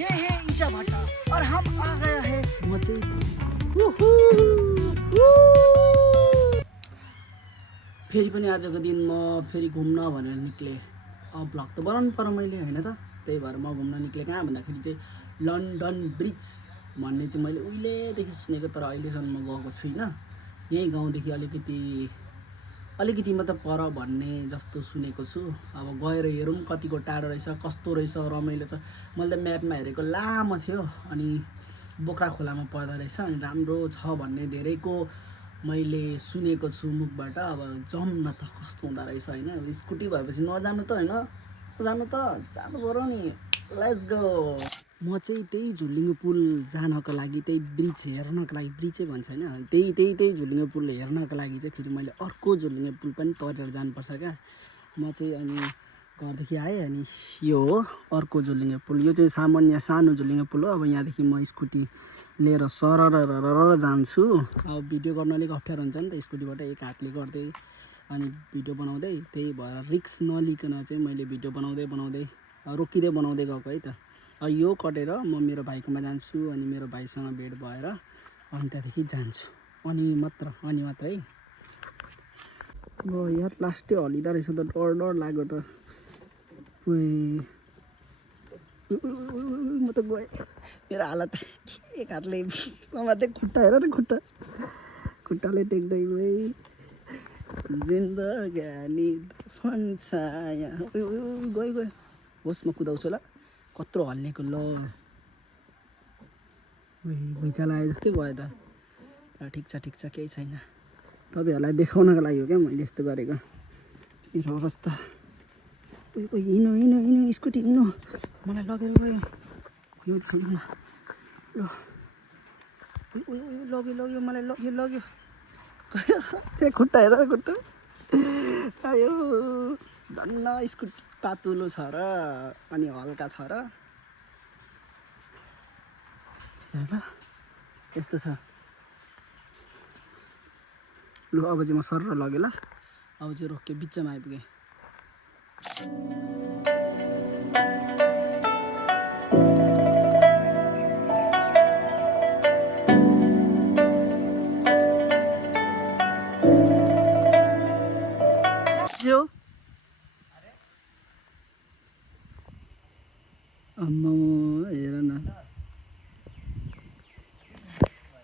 ये है ईटा भाटा और हम आ गया है म चाहिँ फेरि पनि आजको दिन म फेरि घुम्न भनेर निक्लेँ। अब भ्लग त बनाउनु पर्यो मैले हैन त, त्यही भएर म घुम्न निक्लेँ। कहाँ भन्दाखेरि चाहिँ लन्डन ब्रिज भन्ने चाहिँ मैले उहिलेदेखि सुनेको, तर अहिलेसम्म म गएको छुइनँ। यही गाउँदेखि अलिकति मात्र पर भन्ने जस्तो सुनेको छु। अब गएर हेरौँ कतिको टाढो रहेछ, कस्तो रहेछ, रमाइलो छ। मैले त म्यापमा हेरेको लामो थियो, अनि बोक्रा खोलामा पर्दो रहेछ, अनि राम्रो छ भन्ने धेरैको मैले सुनेको छु मुखबाट। अब जाउँ न त कस्तो हुँदो रहेछ होइन। स्कुटी भएपछि नजानु त होइन, जानु पऱ्यो नि। Let's go. म चाहिँ त्यही झुलिङ्गे पुल जानको लागि, त्यही ब्रिज हेर्नको लागि, ब्रिजै भन्छ होइन, त्यही झुलिङ्गे पुल हेर्नको लागि चाहिँ फेरि मैले अर्को झुलिङ्गे पुल पनि तरेर जानुपर्छ क्या। म चाहिँ अनि घरदेखि आएँ, अनि यो हो अर्को झुलिङ्गे पुल। यो चाहिँ सामान्य सानो झुलिङ्गे पुल हो। अब यहाँदेखि म स्कुटी लिएर सरर जान्छु। अब भिडियो गर्न अलिक अप्ठ्यारो हुन्छ नि त स्कुटीबाट, एक हातले गर्दै अनि भिडियो बनाउँदै, त्यही भएर रिक्स नलिकन चाहिँ मैले भिडियो बनाउँदै रोकिँदै बनाउँदै गएको है त। यो कटेर म मेरो भाइकोमा जान्छु, अनि मेरो भाइसँग भेट भएर अनि त्यहाँदेखि जान्छु, अनि मात्र है। यार लास्टै हल्लिँदो रहेछ त, डर लाग्यो त। म त गएँ, मेरो हालत एक हातले समाते, खुट्टा हेर न, खुट्टाले टेक्दै गएँ। जिन्दगानी फन्साया गयो होसमा कुदाउँछु ल, कत्रो हल्लिएको ल। भुइँचालो आए जस्तै भयो त। ठिक छ केही छैन। तपाईँहरूलाई देखाउनको लागि हो क्या मैले यस्तो गरेको। मेरो अवस्था हिँड्नु स्कुटी हिँड्नु, मलाई लगेर गयो। यो देखाइदिउँ न ल। लग्यो मलाई लग्यो। त्यहाँ खुट्टा हेर, खुट्टा आयो। धन्न स्कुटी पातुलो छ र अनि हल्का छ र। हेर यस्तो छ। लु अब चाहिँ म सरर लगेँ ल। अब चाहिँ रोक्यो, बिचमा आइपुगेँ। हेर न,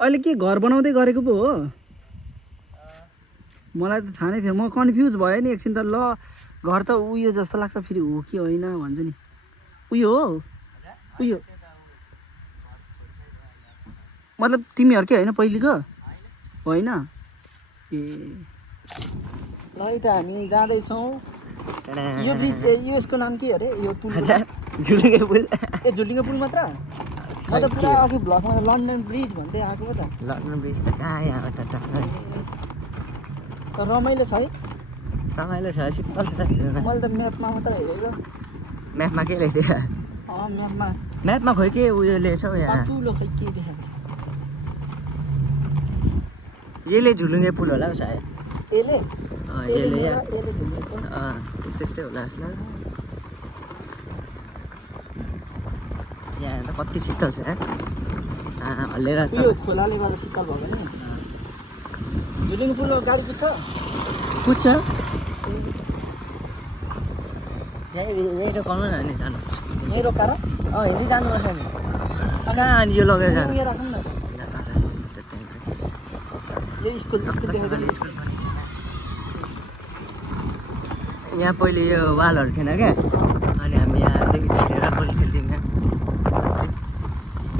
अहिले के घर बनाउँदै गरेको पो हो? मलाई त थाहा नै थियो, म कन्फ्युज भयो नि एकछिन त। ल घर त उयो जस्तो लाग्छ, फेरि हो कि होइन भन्छु नि। उयो हो, उयो मतलब तिमीहरूकै होइन पहिलेको होइन? ए ल है त, हामी जाँदैछौँ। यो ब्रिज, यसको नाम के अरे? यो पुल झुलिङ्गे पुल। ए झुलिङ्गे पुल मात्र? म त पुरा अघि भ्लगमा लन्डन ब्रिज भन्दै आएको हो त। लन्डन ब्रिज त कहाँ यहाँ त रमाइलो छ है, रमाइलो छ। शीतल मैले त म्यापमा मात्र हेरेको। म्यापमा के लेख्थ्यो? म्यापमा खोइ के उयो लेखेछ हौ यहाँ। ठुलो खै के देखान्छ? यसले झुलुङ्गे पुल होला हौ सायद। यसले त्यस्तै होला जस्तो लाग्छ। यहाँ त कति शीतल छ हल्लेर यो खोलाले गर्दा शीतल भयो भने झुलिङ्गे पुल गाडी पुग्छ। यही रोकाउनु न, अनि जानुपर्छ। यहीँ रोकाएर हिँड्दै जानुपर्छ नि। कहाँ अनि यो लगेर जानु? उयो राखौँ न त, यो स्कुल देखाउँदै। यहाँ पहिले यो वालहरू थिएन क्या, अनि हामी यहाँदेखि छिरेर गोली खेल्थ्यौँ यहाँ।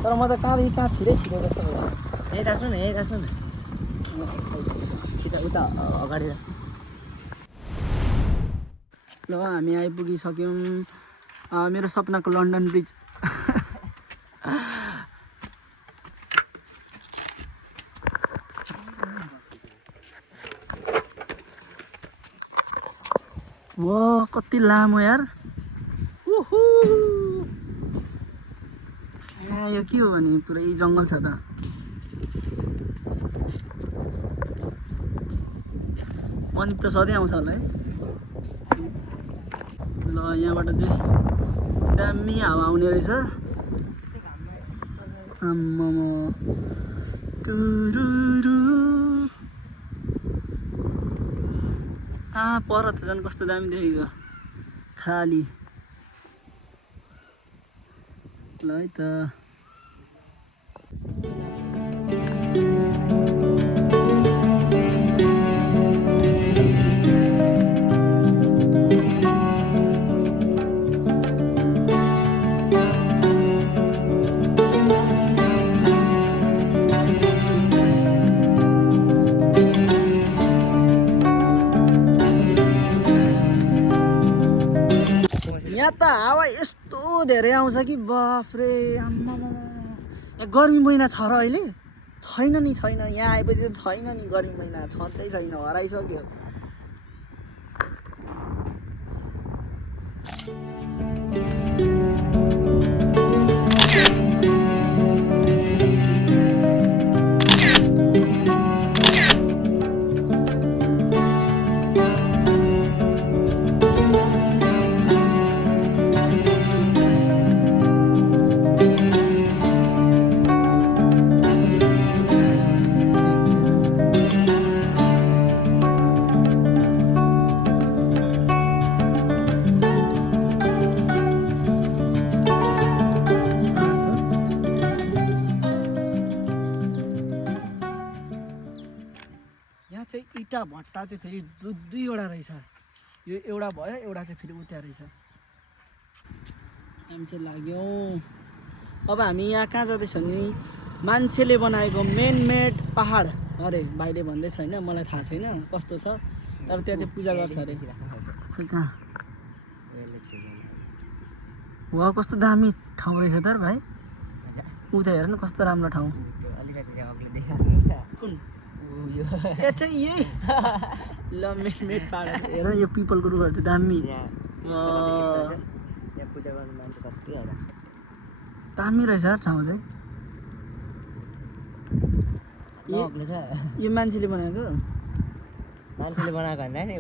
तर म त कहाँदेखि कहाँ छिरे जस्तो भयो। यहीँ राख्नु न। उता अगाडि ल। हामी आइपुगिसक्यौँ मेरो सपनाको लन्डन ब्रिज। वाह कति लामो यार। यो के हो भने पुरै जङ्गल छ त। मनिप त सधैँ आउँछ होला है। ल यहाँबाट चाहिँ दामी हावा आउने रहेछ। आम्मामा टुरुरु पर त झन् कस्तो दामी देखेको खाली ल है त यहाँ त हावा यस्तो धेरै आउँछ कि बाफ्रे आम्मामा यहाँ गर्मी महिना छ र अहिले छैन नि छैन यहाँ आएपछि त छैन नि गर्मी महिना छँदै छैन हराइसक्यो इटा भट्टा चाहिँ फेरि दुईवटा रहेछ यो एउटा भयो एउटा चाहिँ फेरि उता रहेछ हामी चाहिँ लाग्यो अब हामी यहाँ कहाँ जाँदैछौँ नि मान्छेले बनाएको मेन मेड पहाड अरे भाइले भन्दै छैन मलाई थाहा छैन कस्तो छ तर त्यहाँ चाहिँ पूजा गर्छ अरे खै कहाँ वा कस्तो दामी ठाउँ रहेछ त भाइ उता हेर न कस्तो राम्रो ठाउँ कुन ए चाहिँ यही ल मेड पहाड हेर यो पिपलको रुखहरू चाहिँ दामी दामी रहेछ ठाउँ चाहिँ यो मान्छेले बनाएको भन्दा नि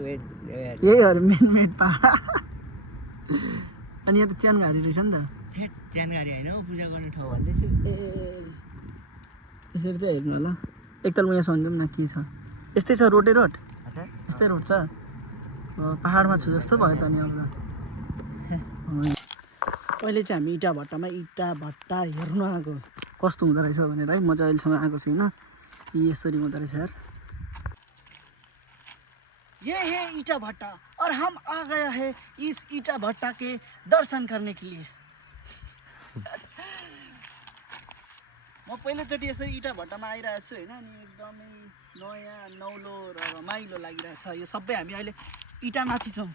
यहीहरू मेड पहाड अनि यहाँ त च्यानघारी रहेछ नि त च्यानघारी होइन हौ पूजा गर्ने ठाउँ भन्दैछु ए यसरी त हेर्नु होला एकताल म यहाँ सम्झौँ न के छ यस्तै छ रोडै रोड यस्तै रोड छ पहाडमा छु जस्तो भयो त नि अब अहिले चाहिँ हामी इटा भट्टा हेर्नु आएको कस्तो हुँदो रहेछ भनेर है म चाहिँ अहिलेसम्म आएको छुइनँ यसरी हुँदो रहेछ यार ये है ईटा भट्टा और हम आ गया है इस ईटा भट्टा के दर्शन करने के लिए म पहिलोचोटि यसरी इटा भट्टामा आइरहेको छु होइन अनि एकदमै नयाँ नौलो र रमाइलो लागिरहेछ यो सबै हामी अहिले इटामाथि छौँ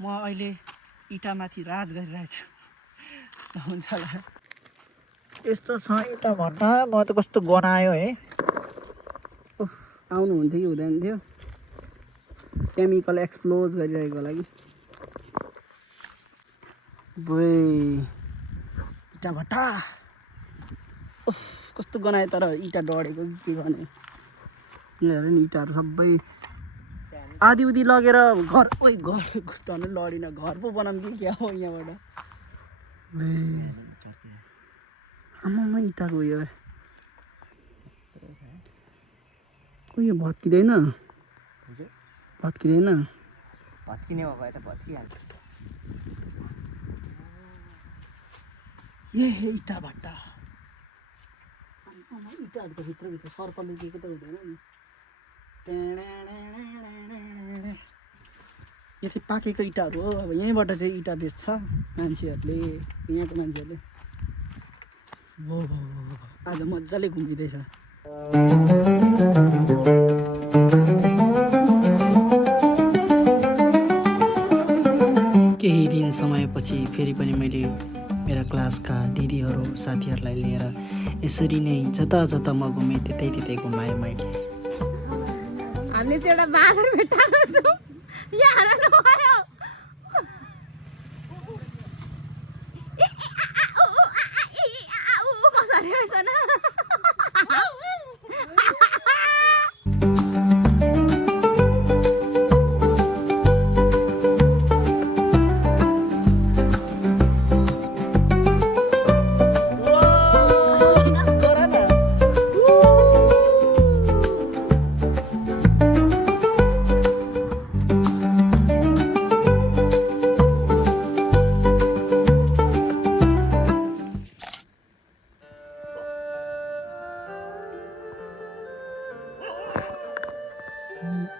म अहिले इटामाथि राज गरिरहेछु हुन्छ होला यस्तो छ इटा भट्टा म त कस्तो गनायो है आउनु हुन्थ्यो कि हुँदैन थियो केमिकल एक्सप्लोज गरिरहेको लागि बोइ इटा भट्टा कस्तो गनायो तर इटा डढेको के गर्ने यहाँ हेर नि इटाहरू सबै आधी उधी लगेर घर झन् लडिन घर पो बनाऊँ कि क्या हो यहाँबाट आमामा इटाको उयो भत्किँदैन भत्किने भए त भत्किहाल्छ ए इटा भट्टा इटाहरू त भित्रभित्र सर्प लुकेको त हुँदैन नि यो चाहिँ पाकेको इटाहरू हो अब यहीँबाट चाहिँ इटा बेच्छ मान्छेहरूले यहाँको मान्छेहरूले आज मजाले घुमिँदैछ केही दिन समयपछि फेरि पनि मैले मेरा क्लासका दिदीहरू साथीहरूलाई लिएर यसरी नै जता जता म घुमेँ त्यतै घुमाएँ मैले हामीले चाहिँ एउटा बाँदर भेटाएको छौँ यहाँ नभयो कसरी रहेछ न थिएँ